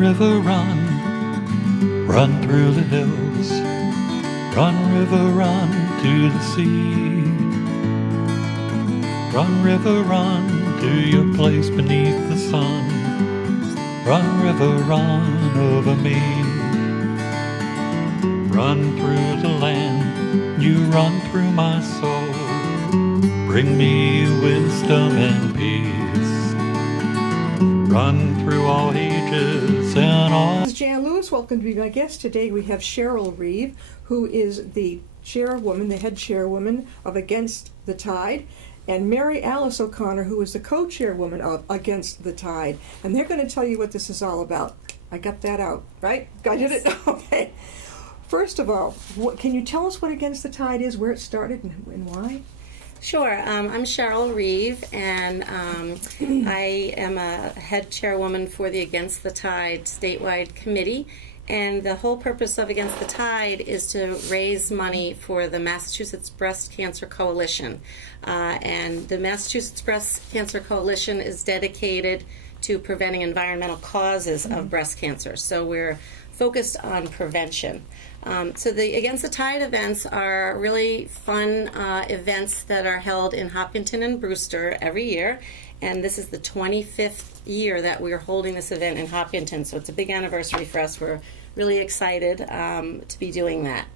river, run, run through the hills. Run, river, run to the sea. Run, river, run to your place beneath the sun. Run, river, run over me. Run through the land, you run through my soul. Bring me wisdom and peace. Run through all ages and all. This is Jan Lewis. Welcome to be my guest. Today we have Cheryl Reeve, who is the chairwoman, the head chairwoman of Against the Tide, and Mary Alice O'Connor, who is the co-chairwoman of Against the Tide. And they're going to tell you what this is all about. I got that out, right? I did it? Okay. First of all, can you tell us what Against the Tide is, where it started, and why? Sure. I'm Cheryl Reeve, and I am a head chairwoman for the Against the Tide statewide committee. And the whole purpose of Against the Tide is to raise money for the Massachusetts Breast Cancer Coalition. And the Massachusetts Breast Cancer Coalition is dedicated to preventing environmental causes of breast cancer. So we're focused on prevention. So the Against the Tide events are really fun events that are held in Hopkinton and Brewster every year. And this is the 25th year that we're holding this event in Hopkinton. So it's a big anniversary for us. We're really excited to be doing that.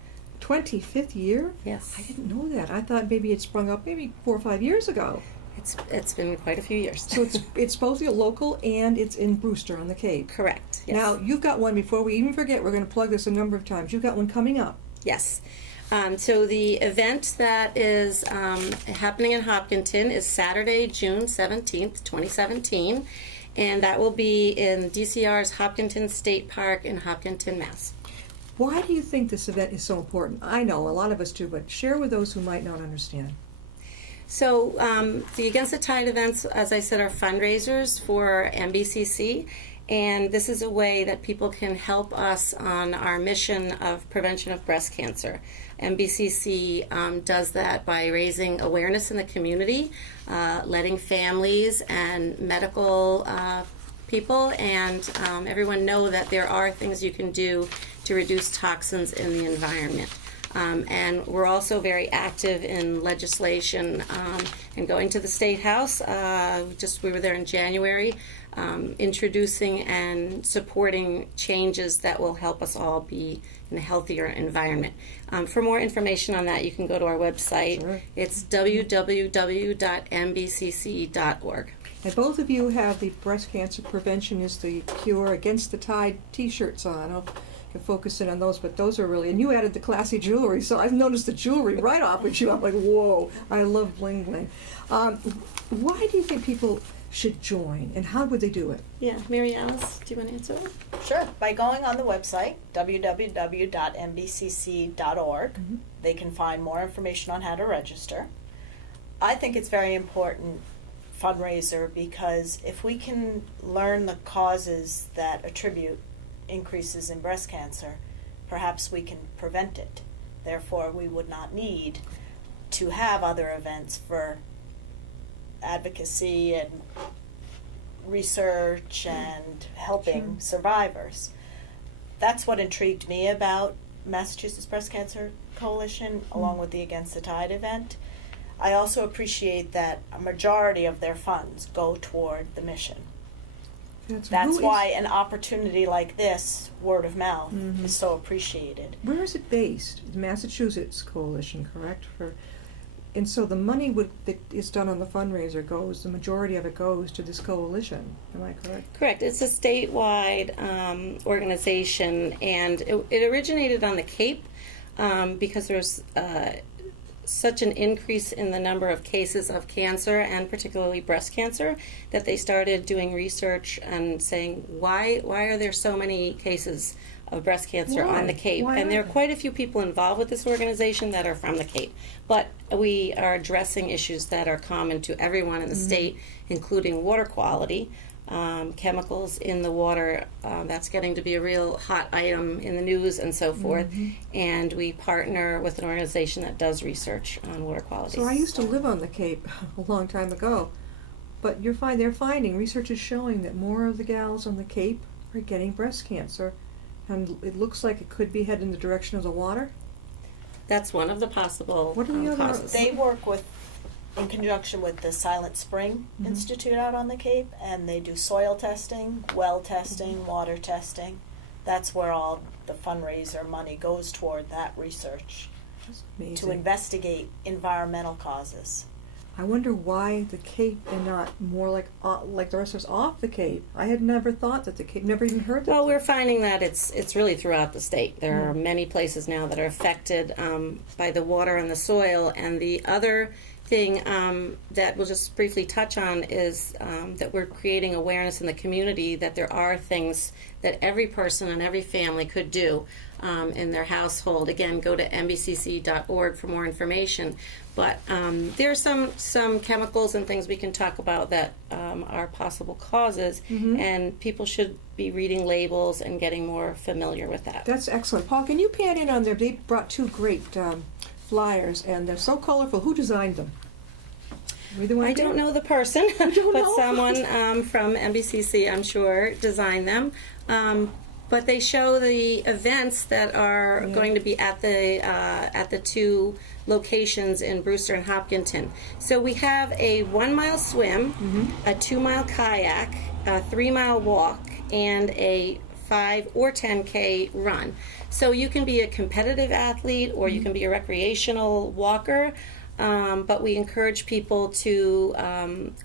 25th year? Yes. I didn't know that. I thought maybe it sprung up maybe 4 or 5 years ago. It's been quite a few years. So it's both your local and it's in Brewster on the Cape. Correct. Yes. Now, you've got one, before we even forget, we're going to plug this a number of times. You've got one coming up. Yes. So the event that is happening in Hopkinton is Saturday, June 17th, 2017, and that will be in DCR's Hopkinton State Park in Hopkinton, Mass. Why do you think this event is so important? I know, a lot of us do, but share with those who might not understand. So the Against the Tide events, as I said, are fundraisers for MBCC, and this is a way that people can help us on our mission of prevention of breast cancer. MBCC does that by raising awareness in the community, letting families and medical people and everyone know that there are things you can do to reduce toxins in the environment. And we're also very active in legislation and going to the State House. We were there in January, introducing and supporting changes that will help us all be in a healthier environment. For more information on that, you can go to our website. Sure. It's www.mbcc.org. And both of you have the Breast Cancer Prevention is the Cure Against the Tide t-shirts on. I'll focus in on those, but those are really, and you added the classy jewelry, so I've noticed the jewelry right off with you. I'm like, whoa, I love bling bling. Why do you think people should join, and how would they do it? Yeah, Mary Alice, do you want to answer that? Sure. By going on the website, www.mbcc.org, they can find more information on how to register. I think it's very important fundraiser because if we can learn the causes that attribute increases in breast cancer, perhaps we can prevent it. Therefore, we would not need to have other events for advocacy and research and helping survivors. That's what intrigued me about Massachusetts Breast Cancer Coalition, along with the Against the Tide event. I also appreciate that a majority of their funds go toward the mission. That's why an opportunity like this, word of mouth, is so appreciated. Where is it based? The Massachusetts Coalition, correct? And so the money that is done on the fundraiser the majority of it goes to this coalition. Am I correct? Correct. It's a statewide organization, and it originated on the Cape because there's such an increase in the number of cases of cancer, and particularly breast cancer, that they started doing research and saying, why are there so many cases of breast cancer on the Cape? And there are quite a few people involved with this organization that are from the Cape. But we are addressing issues that are common to everyone in the state, including water quality, chemicals in the water. That's getting to be a real hot item in the news and so forth. And we partner with an organization that does research on water quality. So I used to live on the Cape a long time ago, but they're finding, research is showing that more of the gals on the Cape are getting breast cancer, and it looks like it could be headed in the direction of the water. That's one of the possible What are the other- causes. They work with, in conjunction with the Silent Spring Mhm. Institute out on the Cape, and they do soil testing, well testing, water testing. That's where all the fundraiser money goes toward, that research, That's to amazing. investigate environmental causes. I wonder why the Cape and not more like the rest of us off the Cape. I had never thought that the Cape, never even heard that. Well, we're finding that it's really throughout the state. There are Mm. many places now that are affected by the water and the soil. And the other thing that we'll just briefly touch on is that we're creating awareness in the community that there are things that every person and every family could do in their household. Again, go to mbcc.org for more information. But there are some chemicals and things we can talk about that are possible causes, Mhm. and people should be reading labels and getting more familiar with that. That's excellent. Paul, can you pan in on there? They brought two great flyers, and they're so colorful. Who designed them? Were they one I of you? don't know the person, don't but know? someone from NBCC, I'm sure, designed them. But they show the events that are Yeah. going to be at the two locations in Brewster and Hopkinton. So we have a 1 mile swim, a 2 mile kayak, a 3 mile walk, and a 5 or 10K run. So you can be a competitive athlete or you can be a recreational walker. But we encourage people to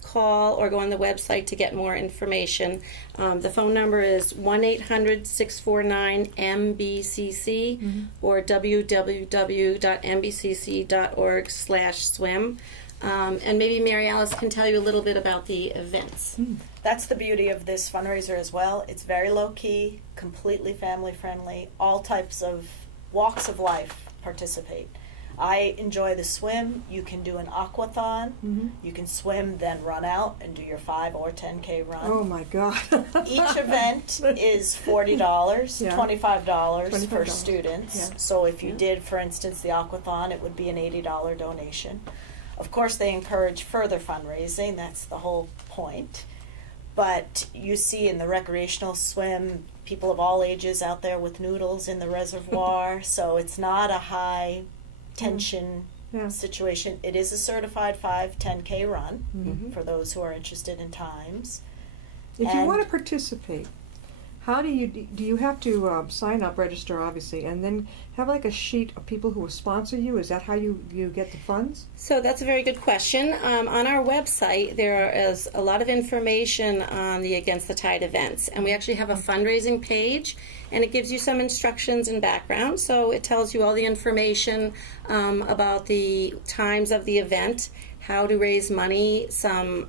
call or go on the website to get more information. The phone number is 1-800-649-MBCC or www.mbcc.org/swim. And maybe Mary Alice can tell you a little bit about the events. That's the beauty of this fundraiser as well. It's very low key, completely family friendly. All types of walks of life participate. I enjoy the swim. You can do an aquathon. Mhm. You can swim, then run out and do your 5 or 10K run. Oh my God! Each event is $40, Yeah. $25 for $25. students. Yeah. So if you did, for instance, the aquathon, it would be an $80 donation. Of course, they encourage further fundraising. That's the whole point. But you see in the recreational swim, people of all ages out there with noodles in the reservoir. So it's not a high tension Yeah. situation. It is a certified 5, 10K run Mhm. for those who are interested in times. If you And- want to participate, how do you have to sign up, register, obviously, and then have like a sheet of people who will sponsor you? Is that how you get the funds? So that's a very good question. On our website, there is a lot of information on the Against the Tide events, and we actually have a fundraising page, and it gives you some instructions and background. So it tells you all the information about the times of the event, how to raise money, some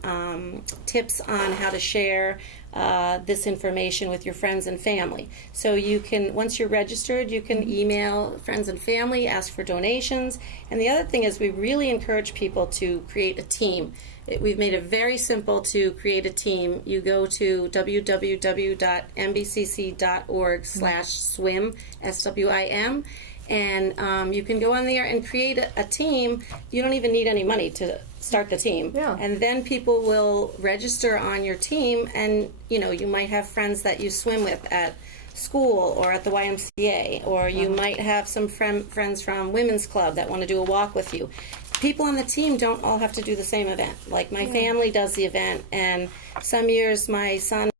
tips on how to share this information with your friends and family. So you can, once you're registered, you can email friends and family, ask for donations. And the other thing is we really encourage people to create a team. We've made it very simple to create a team. You go to www.mbcc.org/swim, SWIM, and you can go on there and create a team. You don't even need any money to start the team. Yeah. And then people will register on your team, and you might have friends that you swim with at school or at the YMCA, or you might have some friends from Women's Club that want to do a walk with you. People on the team don't all have to do the same event. Like my family does the event, and some years my son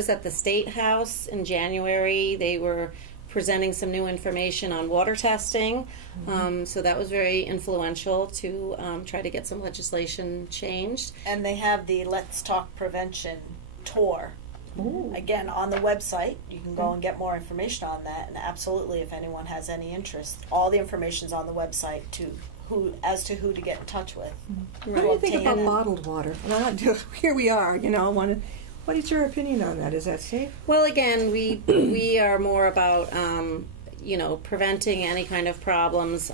was at the State House in January. They were presenting some new information on water testing. So that was very influential to try to get some legislation changed. And they have the Let's Talk Prevention tour. Ooh. Again, on the website, you can go and get more information on that. And absolutely, if anyone has any interest, all the information's on the website as to who to get in touch with. What do you think about obtain- bottled water? Well, here we are, what is your opinion on that? Is that safe? Well, again, we are more about preventing any kind of problems.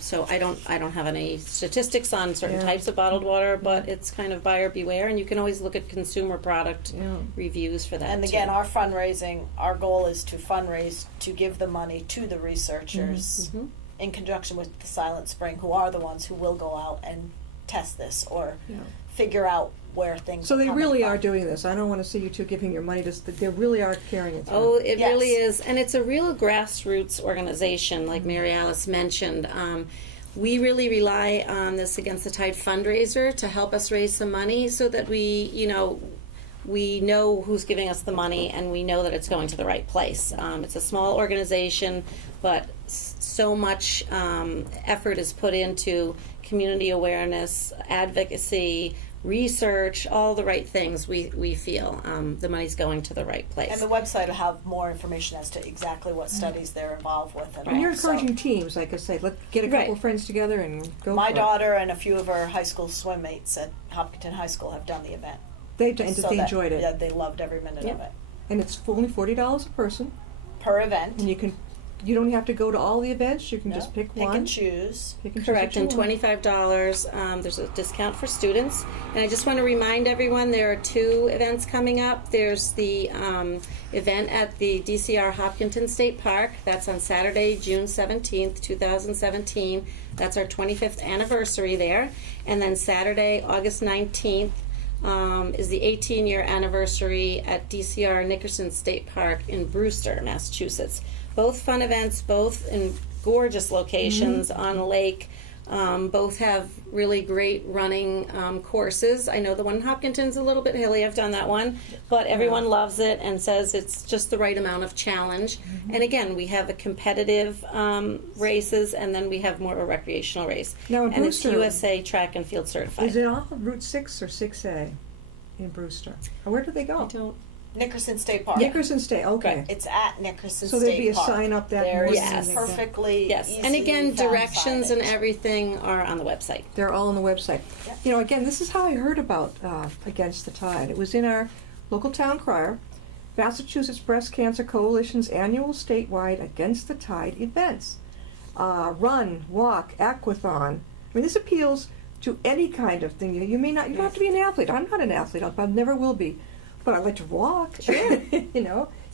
So I don't have any statistics on certain types of bottled water, but it's kind of buyer beware, and you can always look at consumer product reviews for that. And again, too. our fundraising, our goal is to fundraise to give the money to the researchers in conjunction with the Silent Spring, who are the ones who will go out and test this or figure out where things So they coming really from. are doing this. I don't want to see you two giving your money to. They really are carrying it. Oh, it Yes. really is. And it's a real grassroots organization, like Mary Alice mentioned. We really rely on this Against the Tide fundraiser to help us raise some money so that we know who's giving us the money and we know that it's going to the right place. It's a small organization, but so much effort is put into community awareness, advocacy, research, all the right things. We feel the money's going to the right place. And the website will have more information as to exactly what studies they're involved with. And you're all. So encouraging teams, like I say, let's get a couple Right. of friends together and go. my for it. daughter and a few of her high school swim mates at Hopkinton High School have done the event. They So they that- enjoyed it, Yeah, they loved every minute of Yep. it. and it's only $40 a person, Per event. and you don't have to go to all the events. You can No, just pick pick one. and choose. Pick and choose Correct, what you and want. $25. There's a discount for students. And I just want to remind everyone there are two events coming up. There's the event at the DCR Hopkinton State Park. That's on Saturday, June 17th, 2017. That's our 25th anniversary there. And then Saturday, August 19th, is the 18-year anniversary at DCR Nickerson State Park in Brewster, Massachusetts. Both fun events, both in gorgeous locations on a lake. Both have really great running courses. I know the one in Hopkinton's a little bit hilly. I've done that one. But everyone loves it and says it's just the right amount of challenge. And again, we have a competitive races, and then we have more of a recreational race. Now in And it's Brewster, USA Track and Field certified. is it off of Route 6 or 6A in Brewster? Or where do they I go? don't. Nickerson State Park. Nickerson State. Okay. Right. It's at Nickerson So State there'd be a Park. sign up that There's morning. Yes. perfectly Yes, and easily again, found directions and signage. everything are on the website. They're all on the website. Yep. Again, this is how I heard about Against the Tide. It was in our local town crier, Massachusetts Breast Cancer Coalition's annual statewide Against the Tide events. Run, walk, aquathon. I mean, this appeals to any kind of thing. You may not. You don't have to be an athlete. I'm not an athlete. I never will be. But I like to walk. Sure.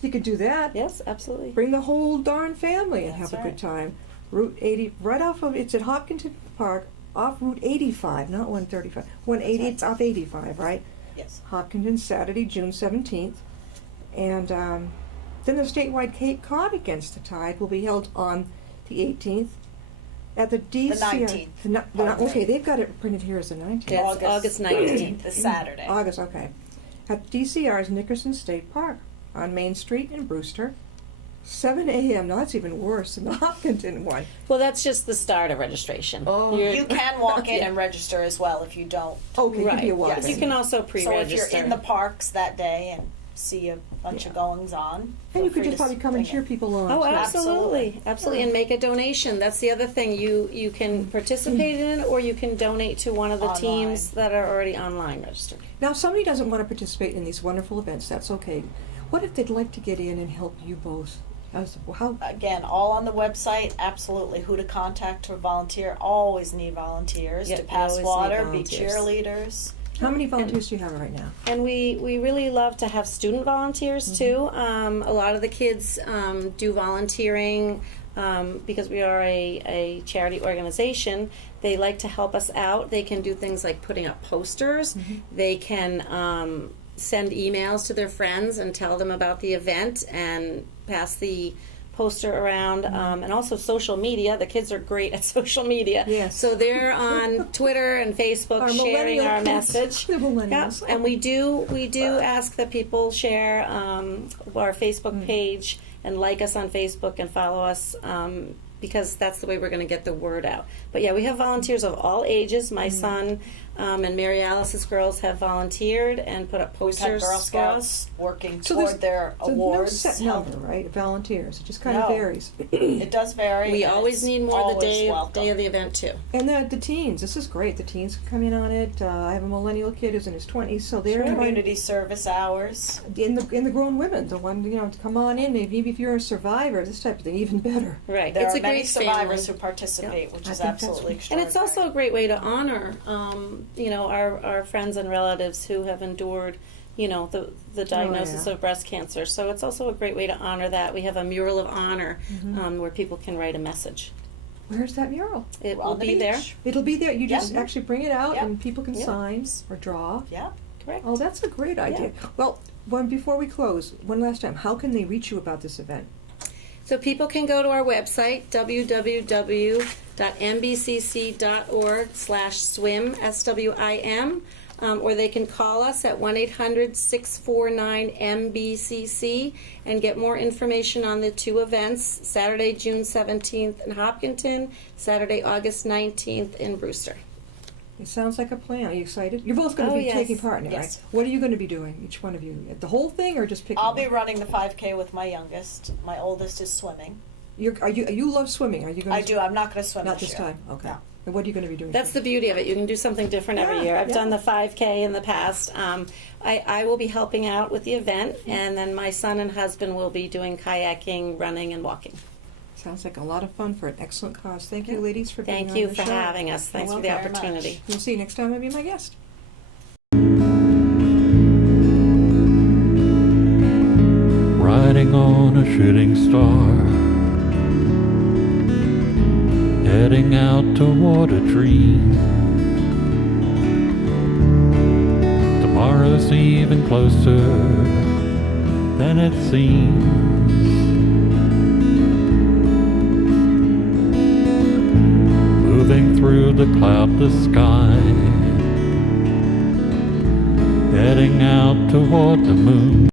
You could do that. Yes, absolutely. Bring the whole darn family and That's have a right. good time. Route 80, right off of, it's at Hopkinton Park, off Route 85, not 135. 180, it's off 85, right? Yes. Hopkinton, Saturday, June 17th. And then the statewide Cape Cod Against the Tide will be held on the 18th at the DCR. 19th. Okay, they've got it printed here as the 19th. Yes, August 19th. This Saturday. August, okay. At DCR's Nickerson State Park on Main Street in Brewster. 7 a.m. Now that's even worse than the Hopkinton one. Well, that's just the start of registration. Oh. You can walk in Yeah. and register as well if you don't. Okay, you could be a Right. walk. Yes. You can also So if pre-register. you're in the parks that day and see a bunch of goings on, And you could feel free just to probably come and swing cheer in. people on. Oh, too. absolutely, absolutely, and make a donation. That's the other thing. You can participate in it, or you can donate to one of the teams Online. that are already online registered. Now, if somebody doesn't want to participate in these wonderful events, that's okay. What if they'd like to get in and help you both? How? Again, all on the website. Absolutely, who to contact to volunteer. Always need volunteers Yep, to we pass always need water, be volunteers. cheerleaders. How many volunteers do you have right now? And we really love to have student volunteers too. A lot of the kids do volunteering because we are a charity organization. They like to help us out. They can do things like putting up posters. They can send emails to their friends and tell them about the event and pass the poster around, and also social media. The kids are great at social media. Yes. So they're on Twitter and Facebook Our sharing millennial our kids. message. The millennials. Yep. And we do ask that people share our Facebook page and like us on Facebook and follow us, because that's the way we're going to get the word out. But yeah, we have volunteers of all ages. My son and Mary Alice's girls have volunteered and put up We've had posters Girl for us. Scouts working So toward their there's awards. no set number, right? Volunteers. It just kind of No. varies. It does vary. We and always it's need more the always day welcome. of the event too. And the teens, this is great. The teens come in on it. I have a millennial kid who's in his 20s, so they're Community service hours. in the grown women, the one to come on in. Maybe if you're a survivor, this type of thing, even better. Right. There it's are a many great survivors family. who participate, which I is think that's absolutely right. And extraordinary. it's also a great way to honor, our friends and relatives who have endured, the diagnosis yeah. of breast cancer. So it's also a great way to honor that. We have a mural of honor where people can write a message. Where's that mural? It On will the be there. beach. It'll be there. You just Yep. actually bring it out, Yep. and people can Yep. sign or draw. Yeah. Correct. Oh, that's a great idea. Well, before we close, one last time, how can they reach you about this event? So people can go to our website, www.mbcc.org/swim, SWIM, or they can call us at 1-800-649-MBCC and get more information on the two events, Saturday, June 17th in Hopkinton, Saturday, August 19th in Brewster. It sounds like a plan. Are you excited? You're both going to Oh, be yes. taking part in it, Yes. right? What are you going to be doing, each one of you? The whole thing, or just picking? I'll be one? running the 5K with my youngest. My oldest is swimming. You love swimming? Are you going? I do. I'm not going to swim Not this this year. time. Okay. No. And what are you going to be doing? That's the beauty of it. You can do something different every Yeah, year. I've yeah. done the 5K in the past. I will be helping out with the event, and then my son and husband will be doing kayaking, running, and walking. Sounds like a lot of fun for an excellent cause. Thank you, ladies, for being Thank on you the for show. having us. Thanks for the welcome very much. opportunity. We'll see you next time. I'll be my guest. Riding on a shooting star, heading out toward a dream. Tomorrow's even closer than it seems. Moving through the cloudless sky, heading out toward the moon.